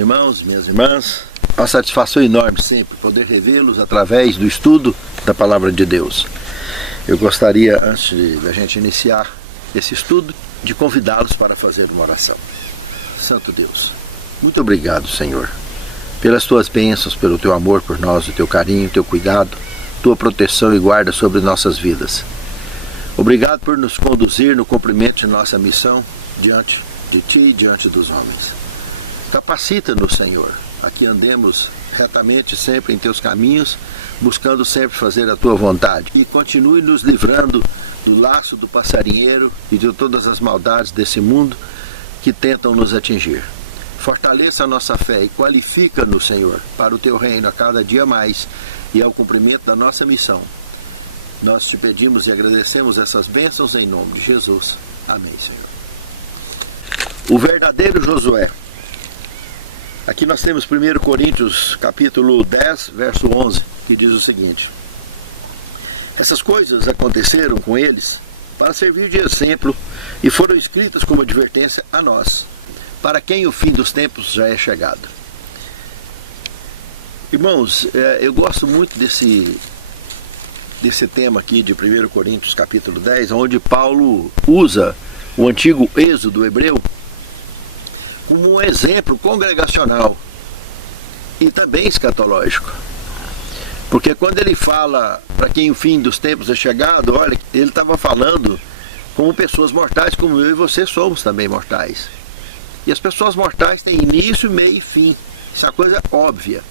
irmãos, minhas irmãs, é uma satisfação enorme sempre poder revê-los através do estudo da Palavra de Deus. Eu gostaria, antes da gente iniciar esse estudo, de convidá-los para fazer uma oração. Santo Deus, muito obrigado, Senhor, pelas tuas bênçãos, pelo teu amor por nós, o teu carinho, o teu cuidado, tua proteção e guarda sobre nossas vidas. Obrigado por nos conduzir no cumprimento de nossa missão diante de ti e diante dos homens. Capacita-nos, Senhor, a que andemos retamente sempre em teus caminhos, buscando sempre fazer a tua vontade. E continue nos livrando do laço do passarinheiro e de todas as maldades desse mundo que tentam nos atingir. Fortaleça a nossa fé e qualifica-nos, Senhor, para o teu reino a cada dia mais e ao cumprimento da nossa missão. Nós te pedimos e agradecemos essas bênçãos em nome de Jesus. Amém, Senhor. O verdadeiro Josué. Aqui nós temos 1 Coríntios capítulo 10, verso 11, que diz o seguinte: essas coisas aconteceram com eles para servir de exemplo e foram escritas como advertência a nós, para quem o fim dos tempos já é chegado. Irmãos, eu gosto muito desse tema aqui de 1 Coríntios capítulo 10, onde Paulo usa o antigo êxodo hebreu como um exemplo congregacional e também escatológico. Porque quando ele fala para quem o fim dos tempos é chegado, olha, ele estava falando como pessoas mortais, como eu e você somos também mortais. E as pessoas mortais têm início, meio e fim. Isso é uma coisa óbvia.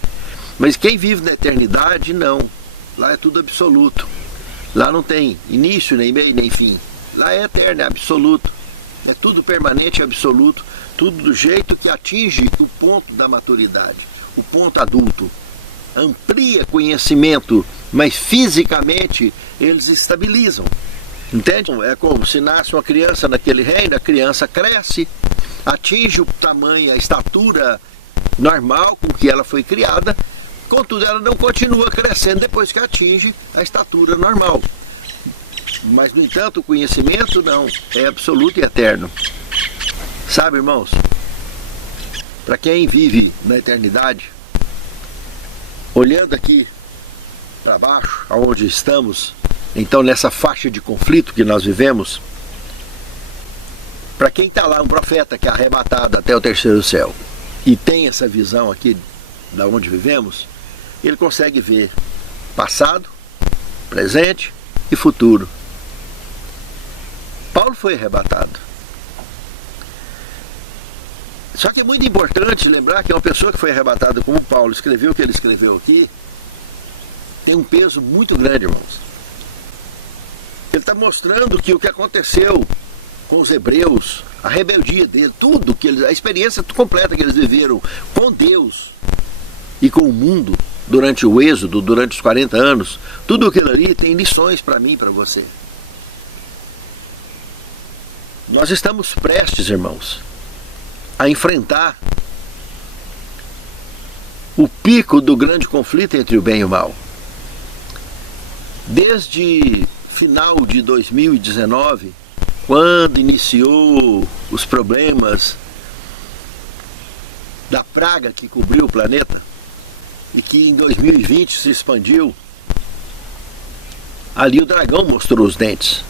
Mas quem vive na eternidade, não. Lá é tudo absoluto. Lá não tem início, nem meio, nem fim. Lá é eterno, é absoluto. É tudo permanente e absoluto. Tudo do jeito que atinge o ponto da maturidade, o ponto adulto. Amplia conhecimento, mas fisicamente eles estabilizam. Entende? É como se nasce uma criança naquele reino, a criança cresce, atinge o tamanho, a estatura normal com que ela foi criada, contudo ela não continua crescendo depois que atinge a estatura normal. Mas, no entanto, o conhecimento não, é absoluto e eterno. Sabe, irmãos, para quem vive na eternidade, olhando aqui para baixo, aonde estamos, então nessa faixa de conflito que nós vivemos, para quem está lá, um profeta que é arrebatado até o terceiro céu, e tem essa visão aqui da onde vivemos, ele consegue ver passado, presente e futuro. Paulo foi arrebatado. Só que é muito importante lembrar que uma pessoa que foi arrebatada como Paulo escreveu o que ele escreveu aqui, tem um peso muito grande, irmãos. Ele está mostrando que o que aconteceu com os hebreus, a rebeldia dele, tudo que eles, a experiência completa que eles viveram com Deus e com o mundo durante o êxodo, durante os 40 anos, tudo aquilo ali tem lições para mim e para você. Nós estamos prestes, irmãos, a enfrentar o pico do grande conflito entre o bem e o mal. Desde final de 2019, quando iniciou os problemas da praga que cobriu o planeta e que em 2020 se expandiu, ali o dragão mostrou os dentes.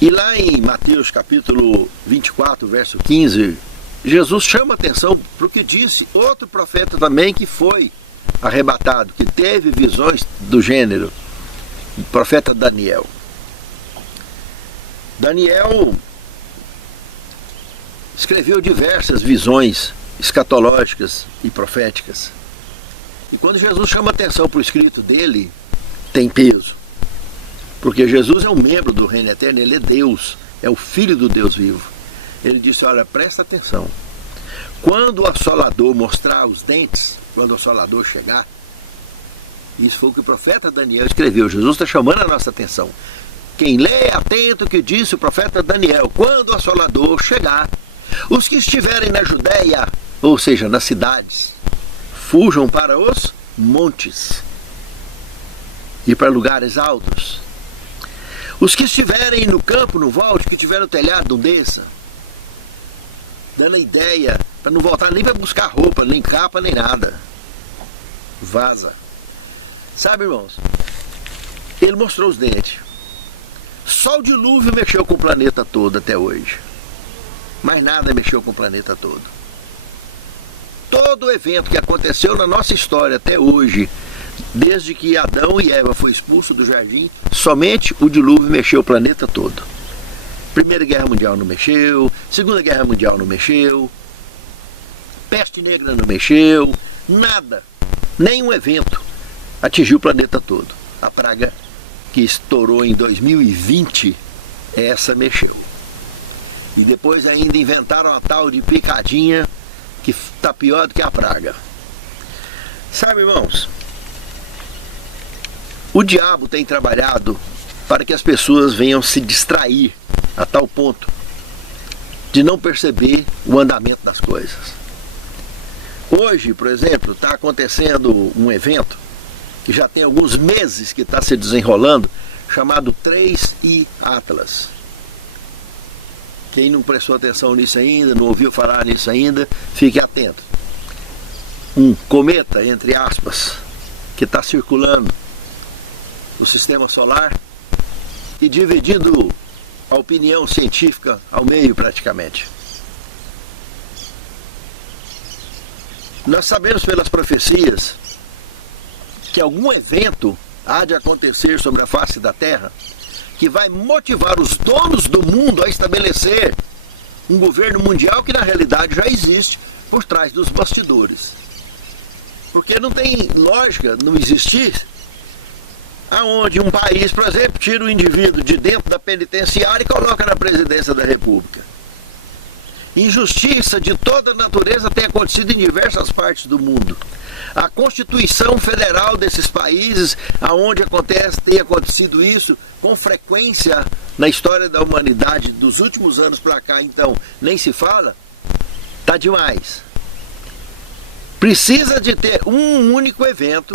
E lá em Mateus capítulo 24, verso 15, Jesus chama atenção para o que disse outro profeta também que foi arrebatado, que teve visões do gênero, o profeta Daniel. Daniel escreveu diversas visões escatológicas e proféticas. E quando Jesus chama atenção para o escrito dele, tem peso. Porque Jesus é um membro do reino eterno, ele é Deus, é o Filho do Deus vivo. Ele disse, olha, presta atenção. Quando o assolador mostrar os dentes, quando o assolador chegar, isso foi o que o profeta Daniel escreveu. Jesus está chamando a nossa atenção. Quem lê, atento o que disse o profeta Daniel. Quando o assolador chegar, os que estiverem na Judéia, ou seja, nas cidades, fujam para os montes e para lugares altos. Os que estiverem no campo, não volte, que estiver no telhado, não desça. dando a ideia para não voltar nem para buscar roupa, nem capa, nem nada. Vaza. Sabe, irmãos? Ele mostrou os dentes. Só o dilúvio mexeu com o planeta todo até hoje. Mas nada mexeu com o planeta todo. Todo evento que aconteceu na nossa história até hoje, desde que Adão e Eva foi expulso do jardim, somente o dilúvio mexeu o planeta todo. Primeira Guerra Mundial não mexeu, Segunda Guerra Mundial não mexeu, peste negra não mexeu, nada, nenhum evento atingiu o planeta todo. A praga que estourou em 2020, essa mexeu. E depois ainda inventaram a tal de picadinha, que está pior do que a praga. Sabe, irmãos, o diabo tem trabalhado para que as pessoas venham se distrair a tal ponto de não perceber o andamento das coisas. Hoje, por exemplo, está acontecendo um evento que já tem alguns meses que está se desenrolando, chamado 3I Atlas. Quem não prestou atenção nisso ainda, não ouviu falar nisso ainda, fique atento. Um cometa, entre aspas, que está circulando no sistema solar e dividindo a opinião científica ao meio praticamente. Nós sabemos pelas profecias que algum evento há de acontecer sobre a face da Terra que vai motivar os donos do mundo a estabelecer um governo mundial que na realidade já existe por trás dos bastidores. Porque não tem lógica não existir aonde um país, por exemplo, tira o indivíduo de dentro da penitenciária e coloca na presidência da República. Injustiça de toda natureza tem acontecido em diversas partes do mundo. A Constituição Federal desses países, aonde tem acontecido isso com frequência na história da humanidade dos últimos anos para cá, então nem se fala, tá demais. Precisa de ter um único evento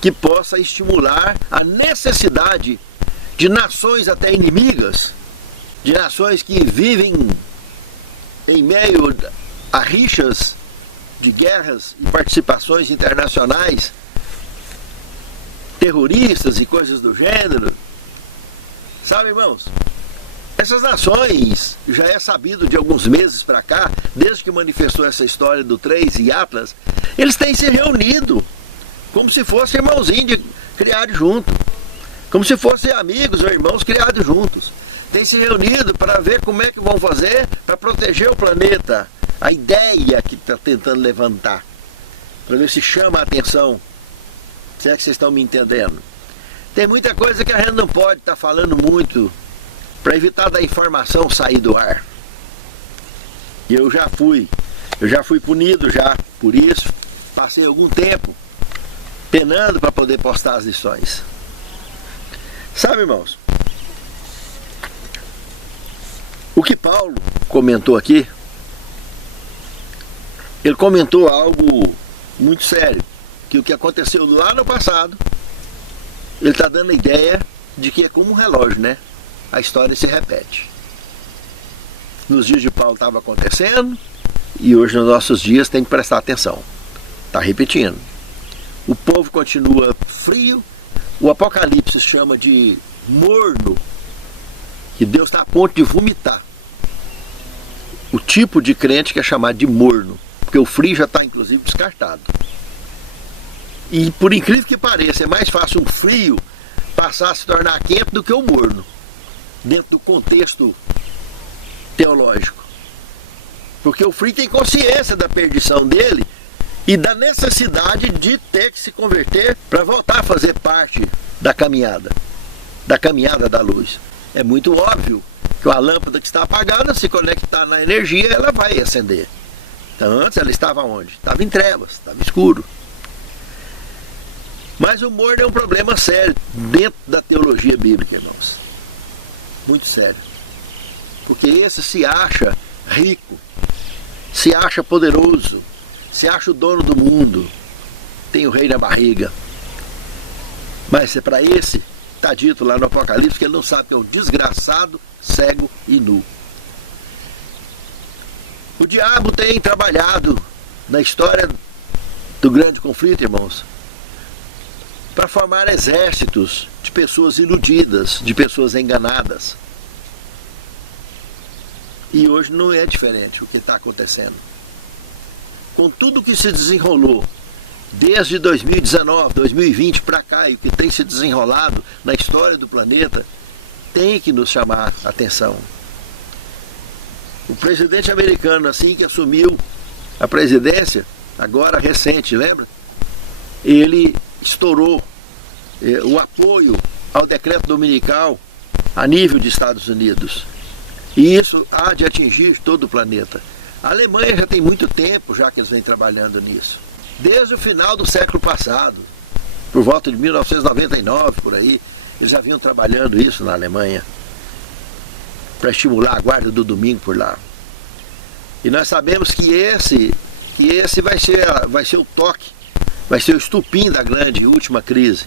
que possa estimular a necessidade de nações até inimigas, de nações que vivem em meio a rixas de guerras e participações internacionais, terroristas e coisas do gênero. Sabe, irmãos? Essas nações, já é sabido de alguns meses para cá, desde que manifestou essa história do 3I Atlas, eles têm se reunido como se fossem irmãozinhos criados juntos, como se fossem amigos ou irmãos criados juntos. Têm se reunido para ver como é que vão fazer para proteger o planeta. A ideia que está tentando levantar, para ver se chama a atenção. Se é que vocês estão me entendendo. Tem muita coisa que a gente não pode estar falando muito, para evitar da informação sair do ar. E eu já fui punido já por isso. Passei algum tempo penando para poder postar as lições. Sabe, irmãos? O que Paulo comentou aqui, ele comentou algo muito sério, que o que aconteceu lá no passado, ele está dando a ideia de que é como um relógio, né? A história se repete. Nos dias de Paulo estava acontecendo, e hoje nos nossos dias tem que prestar atenção. Está repetindo. O povo continua frio, o Apocalipse chama de morno, que Deus está a ponto de vomitar. O tipo de crente que é chamado de morno, porque o frio já está inclusive descartado. E por incrível que pareça, é mais fácil um frio passar a se tornar quente do que o morno, dentro do contexto teológico. Porque o frio tem consciência da perdição dele e da necessidade de ter que se converter para voltar a fazer parte da caminhada da luz. É muito óbvio que uma lâmpada que está apagada, se conectar na energia, ela vai acender. Então antes ela estava onde? Estava em trevas, estava escuro. Mas o morno é um problema sério dentro da teologia bíblica, irmãos. Muito sério. Porque esse se acha rico, se acha poderoso, se acha o dono do mundo, tem o rei na barriga. Mas é para esse, está dito lá no Apocalipse, que ele não sabe que é um desgraçado, cego e nu. O diabo tem trabalhado na história do grande conflito, irmãos, para formar exércitos de pessoas iludidas, de pessoas enganadas. E hoje não é diferente o que está acontecendo. Com tudo que se desenrolou desde 2019, 2020 para cá, e o que tem se desenrolado na história do planeta, tem que nos chamar a atenção. O presidente americano, assim que assumiu a presidência, agora recente, lembra? Ele estourou o apoio ao decreto dominical a nível de Estados Unidos. E isso há de atingir todo o planeta. A Alemanha já tem muito tempo já que eles vêm trabalhando nisso. Desde o final do século passado, por volta de 1999, por aí, eles já vinham trabalhando isso na Alemanha, para estimular a guarda do domingo por lá. E nós sabemos que esse vai ser o toque, vai ser o estupim da grande e última crise,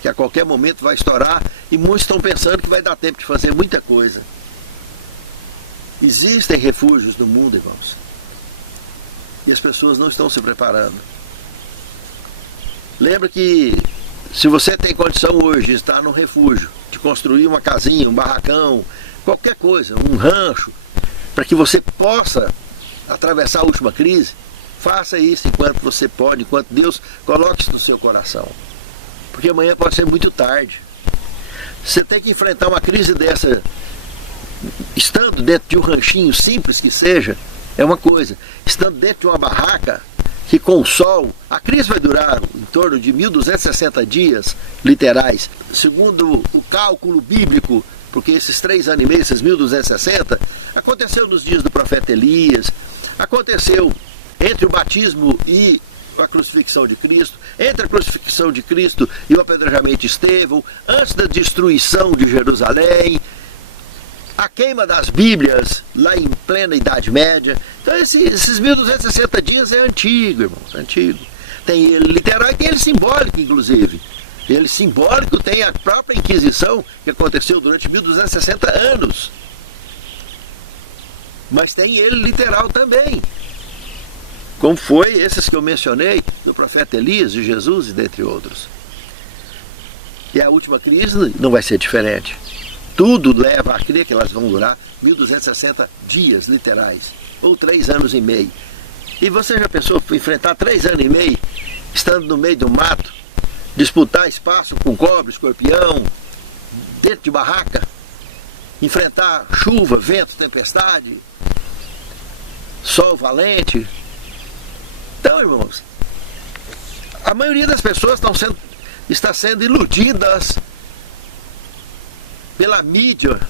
que a qualquer momento vai estourar, e muitos estão pensando que vai dar tempo de fazer muita coisa. Existem refúgios no mundo, irmãos, e as pessoas não estão se preparando. Lembra que se você tem condição hoje de estar num refúgio, de construir uma casinha, um barracão, qualquer coisa, um rancho, para que você possa atravessar a última crise, faça isso enquanto você pode, enquanto Deus coloque isso no seu coração. Porque amanhã pode ser muito tarde. Você tem que enfrentar uma crise dessa, estando dentro de um ranchinho simples que seja, é uma coisa. Estando dentro de uma barraca, que com o sol, a crise vai durar em torno de 1260 dias literais, segundo o cálculo bíblico, porque esses 3 anos e meio, esses 1260, aconteceu nos dias do profeta Elias, aconteceu entre o batismo e a crucifixão de Cristo, entre a crucifixão de Cristo e o apedrejamento de Estevão, antes da destruição de Jerusalém, a queima das Bíblias lá em plena Idade Média. Então esses 1260 dias é antigo, irmãos, é antigo. Tem ele literal e tem ele simbólico, inclusive. Ele simbólico tem a própria Inquisição, que aconteceu durante 1260 anos. Mas tem ele literal também, como foi esses que eu mencionei, do profeta Elias, de Jesus e dentre outros. E a última crise não vai ser diferente. Tudo leva a crer que elas vão durar 1260 dias literais, ou 3 anos e meio. E você já pensou enfrentar 3 anos e meio, estando no meio do mato, disputar espaço com cobra, escorpião, dentro de barraca, enfrentar chuva, vento, tempestade, sol valente? Então, irmãos, a maioria das pessoas está sendo iludidas pela mídia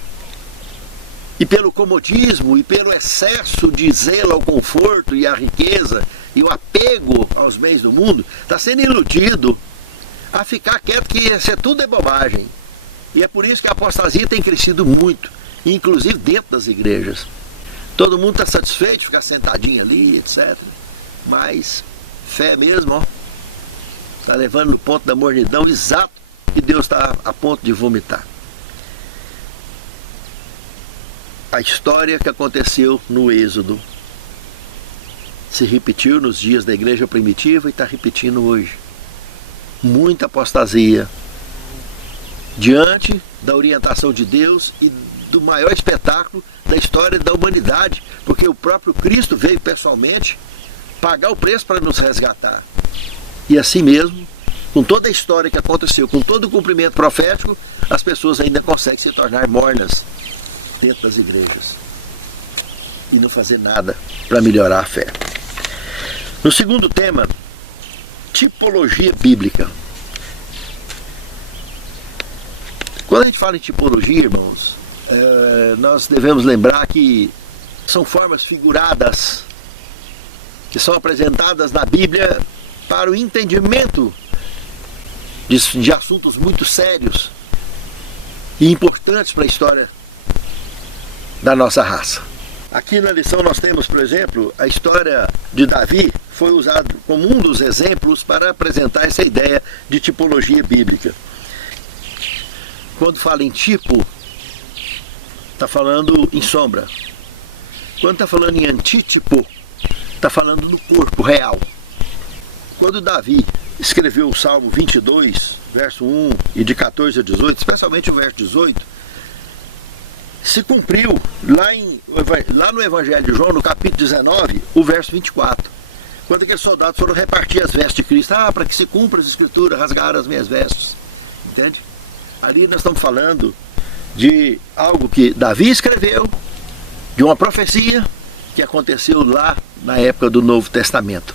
e pelo comodismo e pelo excesso de zelo ao conforto e à riqueza e o apego aos bens do mundo. Está sendo iludido a ficar quieto que isso tudo é bobagem. E é por isso que a apostasia tem crescido muito, inclusive dentro das igrejas. Todo mundo está satisfeito de ficar sentadinho ali, etc. Mas fé mesmo, ó, está levando no ponto da mornidão exato que Deus está a ponto de vomitar. A história que aconteceu no Êxodo se repetiu nos dias da igreja primitiva e está repetindo hoje. Muita apostasia diante da orientação de Deus e do maior espetáculo da história da humanidade, porque o próprio Cristo veio pessoalmente pagar o preço para nos resgatar. E assim mesmo, com toda a história que aconteceu, com todo o cumprimento profético, as pessoas ainda conseguem se tornar mornas dentro das igrejas e não fazer nada para melhorar a fé. No segundo tema, tipologia bíblica. Quando a gente fala em tipologia, irmãos, nós devemos lembrar que são formas figuradas que são apresentadas na Bíblia para o entendimento de assuntos muito sérios e importantes para a história da nossa raça. Aqui na lição nós temos, por exemplo, a história de Davi foi usada como um dos exemplos para apresentar essa ideia de tipologia bíblica. Quando fala em tipo, está falando em sombra. Quando está falando em antítipo, está falando no corpo real. Quando Davi escreveu o Salmo 22, verso 1 e de 14 a 18, especialmente o verso 18, se cumpriu lá no Evangelho de João, no capítulo 19, o verso 24. Quando aqueles soldados foram repartir as vestes de Cristo, para que se cumpra as escrituras, rasgaram as minhas vestes. Entende? Ali nós estamos falando de algo que Davi escreveu, de uma profecia que aconteceu lá na época do Novo Testamento.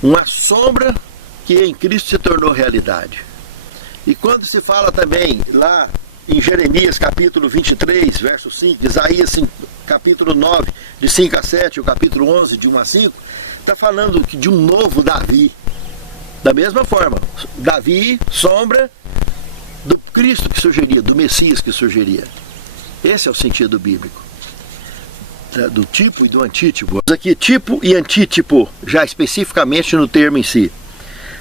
Uma sombra que em Cristo se tornou realidade. E quando se fala também lá em Jeremias capítulo 23, verso 5, Isaías capítulo 9, de 5 a 7, o capítulo 11, de 1 a 5, está falando de um novo Davi. Da mesma forma, Davi, sombra do Cristo que surgiria, do Messias que surgiria. Esse é o sentido bíblico, do tipo e do antítipo. Aqui, tipo e antítipo, já especificamente no termo em si.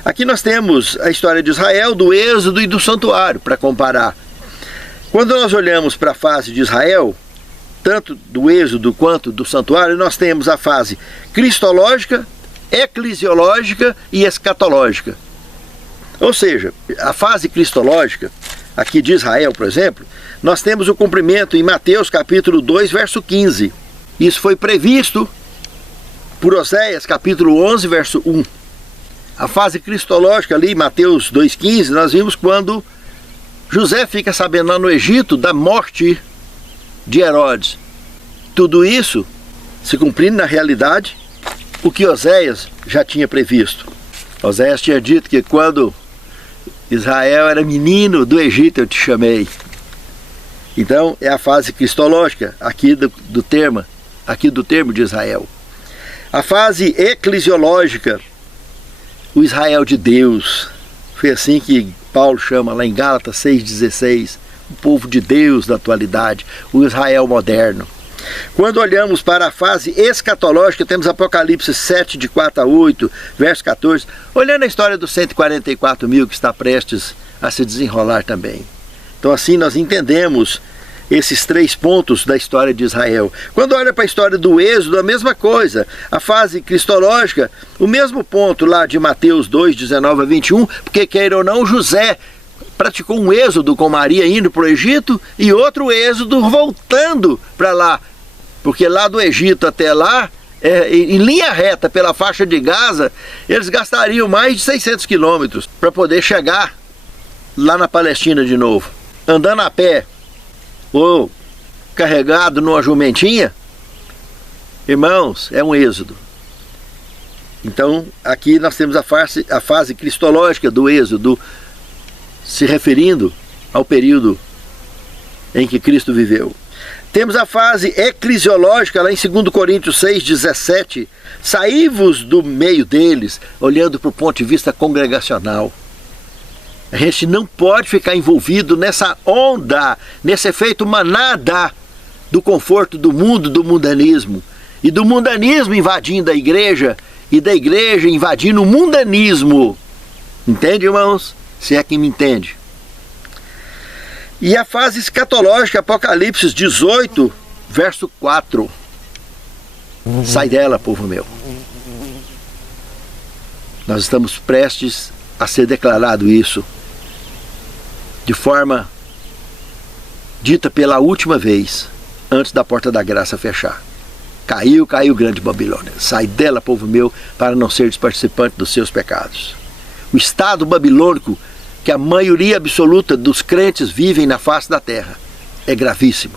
Aqui nós temos a história de Israel, do Êxodo e do santuário, para comparar. Quando nós olhamos para a fase de Israel, tanto do Êxodo quanto do santuário, nós temos a fase cristológica, eclesiológica e escatológica. Ou seja, a fase cristológica, aqui de Israel, por exemplo, nós temos o cumprimento em Mateus capítulo 2, verso 15. Isso foi previsto por Oséias capítulo 11, verso 1. A fase cristológica ali, Mateus 2,15, nós vimos quando José fica sabendo lá no Egito da morte de Herodes. Tudo isso se cumprindo na realidade o que Oséias já tinha previsto. Oséias tinha dito que quando Israel era menino, do Egito eu te chamei. Então é a fase cristológica aqui do termo de Israel. A fase eclesiológica, o Israel de Deus. Foi assim que Paulo chama lá em Gálatas 6,16, o povo de Deus da atualidade, o Israel moderno. Quando olhamos para a fase escatológica, temos Apocalipse 7, de 4 a 8, verso 14, olhando a história dos 144 mil que está prestes a se desenrolar também. Então assim nós entendemos esses 3 pontos da história de Israel. Quando olha para a história do Êxodo, a mesma coisa. A fase cristológica, o mesmo ponto lá de Mateus 2, 19 a 21, porque queira ou não, José praticou um êxodo com Maria indo para o Egito e outro êxodo voltando para lá. Porque lá do Egito até lá, em linha reta pela faixa de Gaza, eles gastariam mais de 600 quilômetros para poder chegar lá na Palestina de novo. Andando a pé ou carregado numa jumentinha, irmãos, é um êxodo. Então aqui nós temos a fase cristológica do êxodo, se referindo ao período em que Cristo viveu. Temos a fase eclesiológica lá em 2 Coríntios 6, 17. Saí-vos do meio deles, olhando para o ponto de vista congregacional. A gente não pode ficar envolvido nessa onda, nesse efeito manada do conforto do mundo, do mundanismo. E do mundanismo invadindo a igreja, e da igreja invadindo o mundanismo. Entende, irmãos? Se é que me entende. E a fase escatológica, Apocalipse 18, verso 4. Sai dela, povo meu. Nós estamos prestes a ser declarado isso, de forma dita pela última vez, antes da porta da graça fechar. Caiu grande Babilônia. Sai dela, povo meu, para não seres participante dos seus pecados. O estado babilônico que a maioria absoluta dos crentes vivem na face da terra é gravíssimo.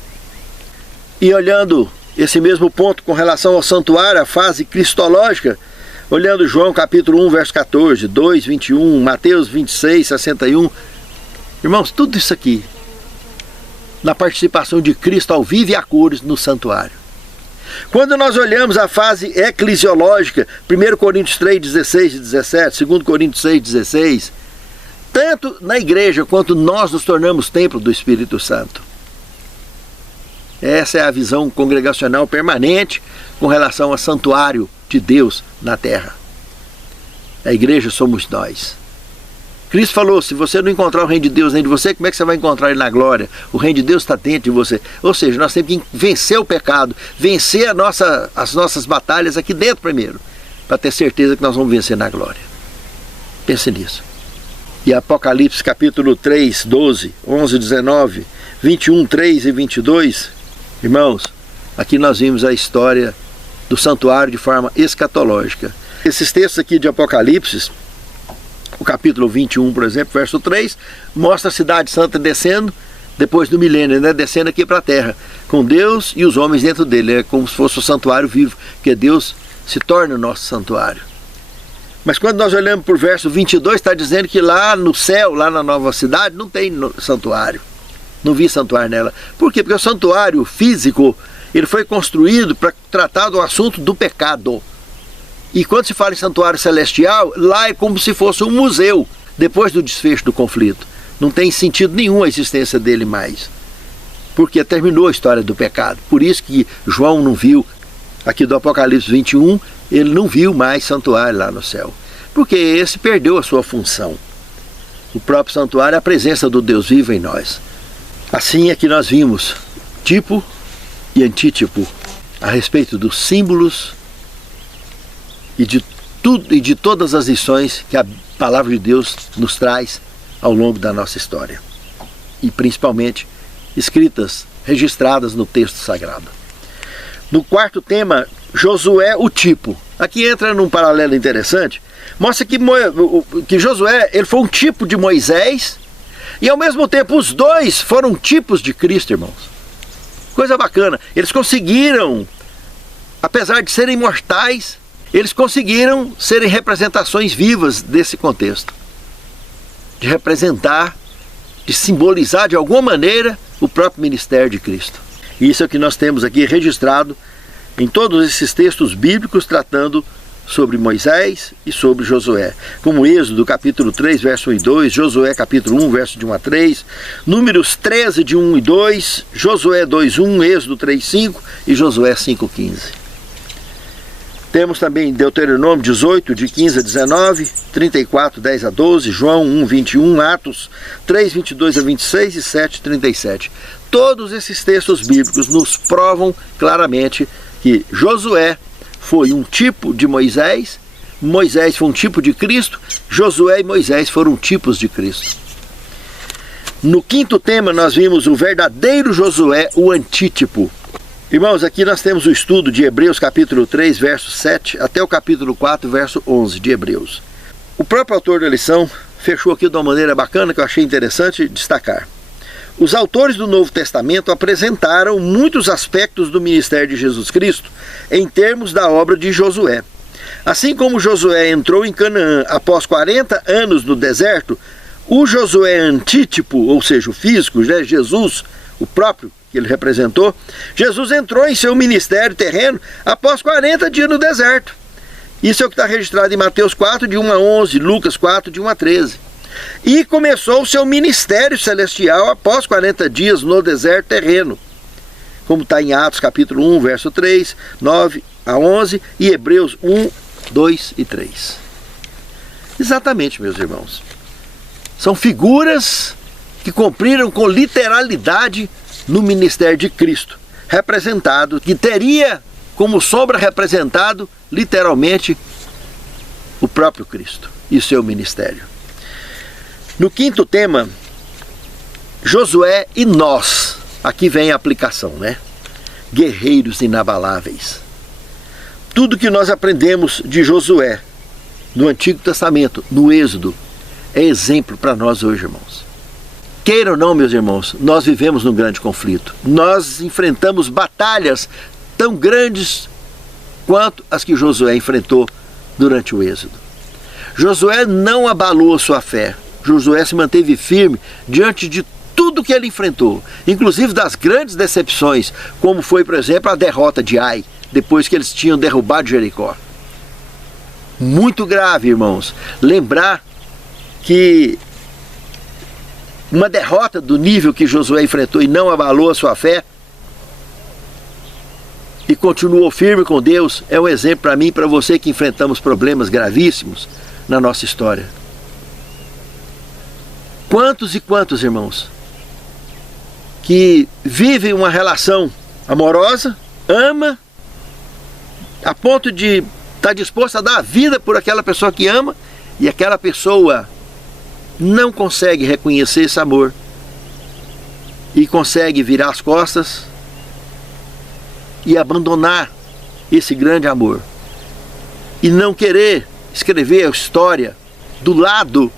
E olhando esse mesmo ponto com relação ao santuário, a fase cristológica, olhando João capítulo 1, verso 14, 2, 21, Mateus 26, 61, irmãos, tudo isso aqui, na participação de Cristo ao vivo e a cores no santuário. Quando nós olhamos a fase eclesiológica, 1 Coríntios 3, 16 e 17, 2 Coríntios 6, 16, tanto na igreja quanto nós nos tornamos templo do Espírito Santo. Essa é a visão congregacional permanente com relação ao santuário de Deus na terra. A igreja somos nós. Cristo falou, se você não encontrar o reino de Deus dentro de você, como é que você vai encontrar ele na glória? O reino de Deus está dentro de você. Ou seja, nós temos que vencer o pecado, vencer as nossas batalhas aqui dentro primeiro, para ter certeza que nós vamos vencer na glória. Pense nisso. E Apocalipse capítulo 3, 12, 11, 19, 21, 3 e 22, irmãos, aqui nós vimos a história do santuário de forma escatológica. Esses textos aqui de Apocalipse, o capítulo 21, por exemplo, verso 3, mostra a cidade santa descendo, depois do milênio, né, descendo aqui para a terra, com Deus e os homens dentro dele. É como se fosse o santuário vivo, que Deus se torna o nosso santuário. Mas quando nós olhamos para o verso 22, está dizendo que lá no céu, lá na nova cidade, não tem santuário. Não vi santuário nela. Por quê? Porque o santuário físico, ele foi construído para tratar do assunto do pecado. E quando se fala em santuário celestial, lá é como se fosse um museu, depois do desfecho do conflito. Não tem sentido nenhum a existência dele mais. Porque terminou a história do pecado. Por isso que João não viu, aqui do Apocalipse 21, ele não viu mais santuário lá no céu. Porque esse perdeu a sua função. O próprio santuário é a presença do Deus vivo em nós. Assim é que nós vimos tipo e antítipo a respeito dos símbolos e de tudo e de todas as lições que a palavra de Deus nos traz ao longo da nossa história. E principalmente escritas, registradas no texto sagrado. No quarto tema, Josué, o tipo. Aqui entra num paralelo interessante. Mostra que Josué ele foi um tipo de Moisés e ao mesmo tempo os dois foram tipos de Cristo, irmãos. Coisa bacana. Eles conseguiram, apesar de serem mortais, eles conseguiram serem representações vivas desse contexto. De representar, de simbolizar de alguma maneira o próprio ministério de Cristo. E isso é o que nós temos aqui registrado em todos esses textos bíblicos tratando sobre Moisés e sobre Josué. Como Êxodo capítulo 3, verso 1 e 2, Josué capítulo 1, verso de 1 a 3, Números 13, de 1 e 2, Josué 2, 1, Êxodo 3, 5 e Josué 5, 15. Temos também Deuteronômio 18, de 15 a 19, 34, 10 a 12, João 1, 21, Atos 3, 22 a 26 e 7, 37. Todos esses textos bíblicos nos provam claramente que Josué foi um tipo de Moisés, Moisés foi um tipo de Cristo, Josué e Moisés foram tipos de Cristo. No quinto tema nós vimos o verdadeiro Josué, o antítipo. Irmãos, aqui nós temos o estudo de Hebreus capítulo 3, verso 7, até o capítulo 4, verso 11 de Hebreus. O próprio autor da lição fechou aqui de uma maneira bacana que eu achei interessante destacar. Os autores do Novo Testamento apresentaram muitos aspectos do ministério de Jesus Cristo em termos da obra de Josué. Assim como Josué entrou em Canaã após 40 anos no deserto, o Josué antítipo, ou seja, o físico, né, Jesus, o próprio que ele representou, Jesus entrou em seu ministério terreno após 40 dias no deserto. Isso é o que está registrado em Mateus 4, de 1 a 11, Lucas 4, de 1 a 13. E começou o seu ministério celestial após 40 dias no deserto terreno, como está em Atos capítulo 1, verso 3, 9 a 11 e Hebreus 1, 2 e 3. Exatamente, meus irmãos. São figuras que cumpriram com literalidade no ministério de Cristo, representado, que teria como sombra representado, literalmente, o próprio Cristo e seu ministério. No quinto tema, Josué e nós. Aqui vem a aplicação, né? Guerreiros inabaláveis. Tudo que nós aprendemos de Josué, no Antigo Testamento, no Êxodo, é exemplo para nós hoje, irmãos. Queira ou não, meus irmãos, nós vivemos num grande conflito. Nós enfrentamos batalhas tão grandes quanto as que Josué enfrentou durante o Êxodo. Josué não abalou a sua fé. Josué se manteve firme diante de tudo que ele enfrentou, inclusive das grandes decepções, como foi, por exemplo, a derrota de Ai, depois que eles tinham derrubado Jericó. Muito grave, irmãos, lembrar que uma derrota do nível que Josué enfrentou e não abalou a sua fé e continuou firme com Deus, é um exemplo para mim e para você que enfrentamos problemas gravíssimos na nossa história. Quantos e quantos, irmãos, que vivem uma relação amorosa, ama, a ponto de estar disposto a dar a vida por aquela pessoa que ama, e aquela pessoa não consegue reconhecer esse amor e consegue virar as costas e abandonar esse grande amor e não querer escrever a história do lado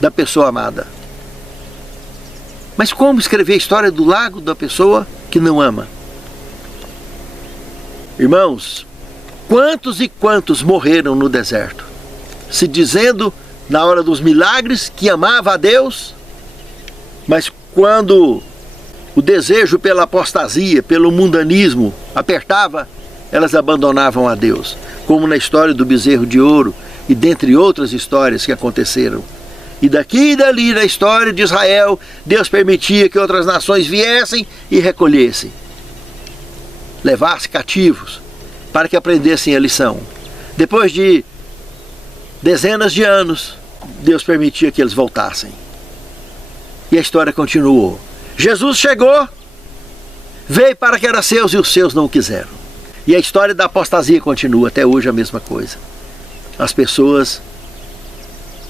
da pessoa amada. Mas como escrever a história do lado da pessoa que não ama? Irmãos, quantos e quantos morreram no deserto, se dizendo na hora dos milagres que amava a Deus, mas quando o desejo pela apostasia, pelo mundanismo apertava, elas abandonavam a Deus, como na história do bezerro de ouro e dentre outras histórias que aconteceram. E daqui e dali na história de Israel, Deus permitia que outras nações viessem e recolhessem, levassem cativos, para que aprendessem a lição. Depois de dezenas de anos, Deus permitia que eles voltassem. E a história continuou. Jesus chegou, veio para que era seus e os seus não o quiseram. E a história da apostasia continua, até hoje a mesma coisa. As pessoas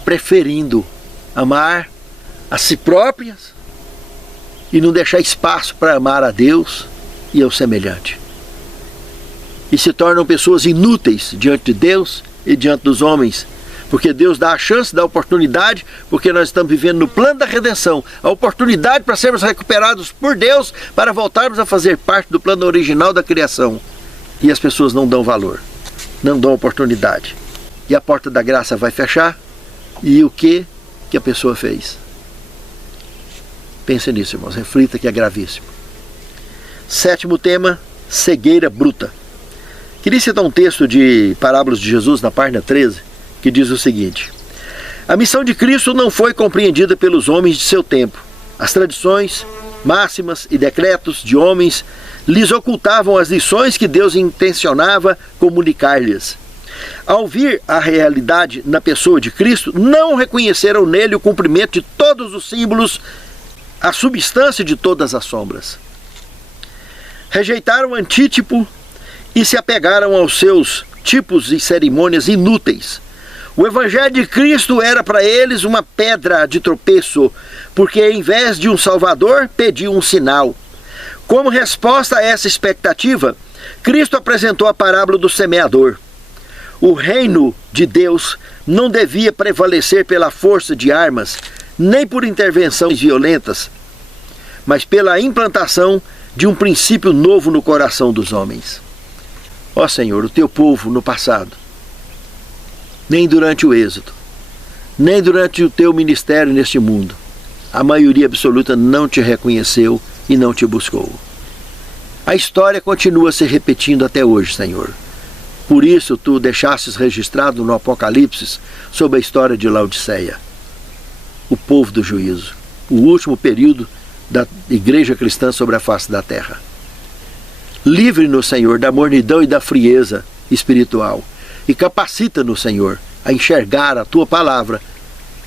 preferindo amar a si próprias e não deixar espaço para amar a Deus e ao semelhante. E se tornam pessoas inúteis diante de Deus e diante dos homens, porque Deus dá a chance, dá a oportunidade, porque nós estamos vivendo no plano da redenção, a oportunidade para sermos recuperados por Deus, para voltarmos a fazer parte do plano original da criação. E as pessoas não dão valor, não dão oportunidade. E a porta da graça vai fechar, e o que a pessoa fez? Pense nisso, irmãos, reflita que é gravíssimo. Sétimo tema, cegueira bruta. Queria citar um texto de Parábolas de Jesus, na página 13, que diz o seguinte: a missão de Cristo não foi compreendida pelos homens de seu tempo. As tradições, máximas e decretos de homens lhes ocultavam as lições que Deus intencionava comunicar-lhes. Ao vir a realidade na pessoa de Cristo, não reconheceram nele o cumprimento de todos os símbolos, a substância de todas as sombras. Rejeitaram o antítipo e se apegaram aos seus tipos e cerimônias inúteis. O Evangelho de Cristo era para eles uma pedra de tropeço, porque em vez de um Salvador, pediam um sinal. Como resposta a essa expectativa, Cristo apresentou a parábola do semeador. O reino de Deus não devia prevalecer pela força de armas, nem por intervenções violentas, mas pela implantação de um princípio novo no coração dos homens. Ó Senhor, o teu povo no passado, nem durante o êxodo, nem durante o teu ministério neste mundo, a maioria absoluta não te reconheceu e não te buscou. A história continua se repetindo até hoje, Senhor. Por isso tu deixastes registrado no Apocalipse sobre a história de Laodiceia, o povo do juízo, o último período da igreja cristã sobre a face da terra. Livre-nos, Senhor, da mornidão e da frieza espiritual e capacita-nos, Senhor, a enxergar a tua palavra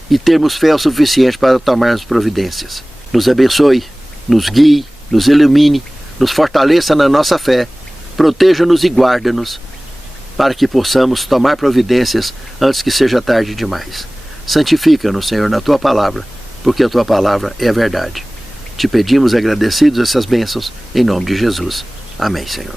e termos fé o suficiente para tomarmos providências. Nos abençoe, nos guie, nos ilumine, nos fortaleça na nossa fé, proteja-nos e guarda-nos, para que possamos tomar providências antes que seja tarde demais. Santifica-nos, Senhor, na tua palavra, porque a tua palavra é a verdade. Te pedimos agradecidos essas bênçãos, em nome de Jesus. Amém, Senhor.